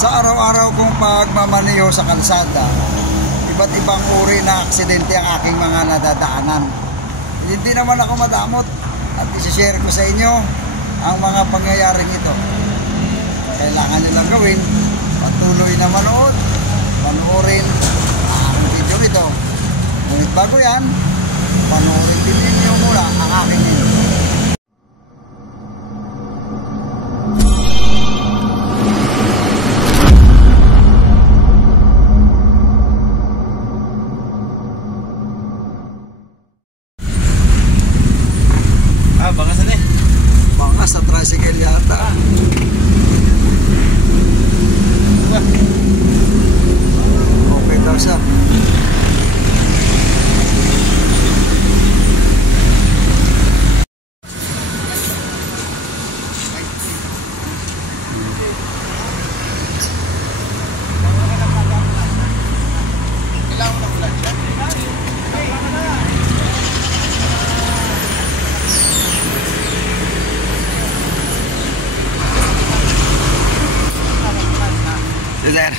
Sa araw-araw kong pagmamaneho sa kalsada, iba't ibang uri na aksidente ang aking mga nadadaanan. Hindi naman ako madamot at isi-share ko sa inyo ang mga pangyayaring ito. Kailangan nyo lang gawin, patuloy na manood, panoorin ang video ito. Ngunit bago yan, panoorin din ninyo muna ang aking video. Bangasan eh. Bangas sa tricycle yata. Okay daw siya. There.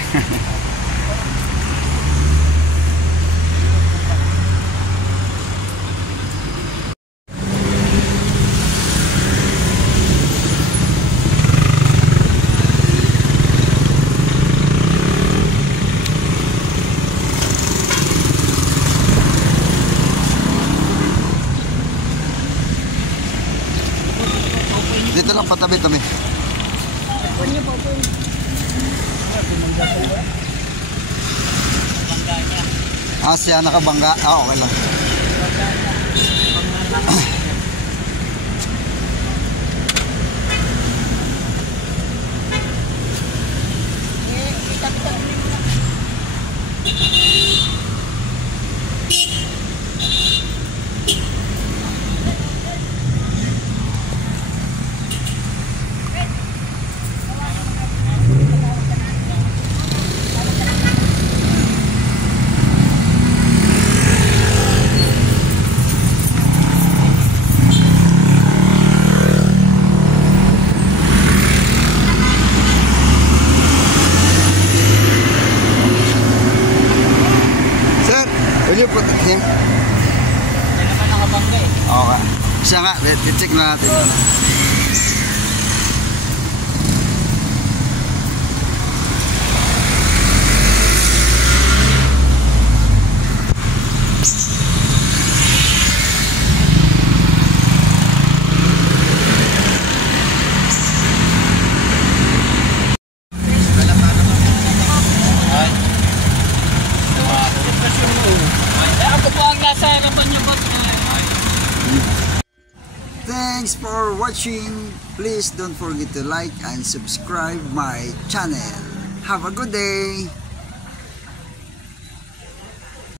Dito lang patabi-tabi. Ah, siya nakabangga. Ah, okay lang. Will you put him? Hindi naman nakabangga eh. Okay. Siya nga, check na natin. Thanks for watching. Please don't forget to like and subscribe my channel. Have a good day.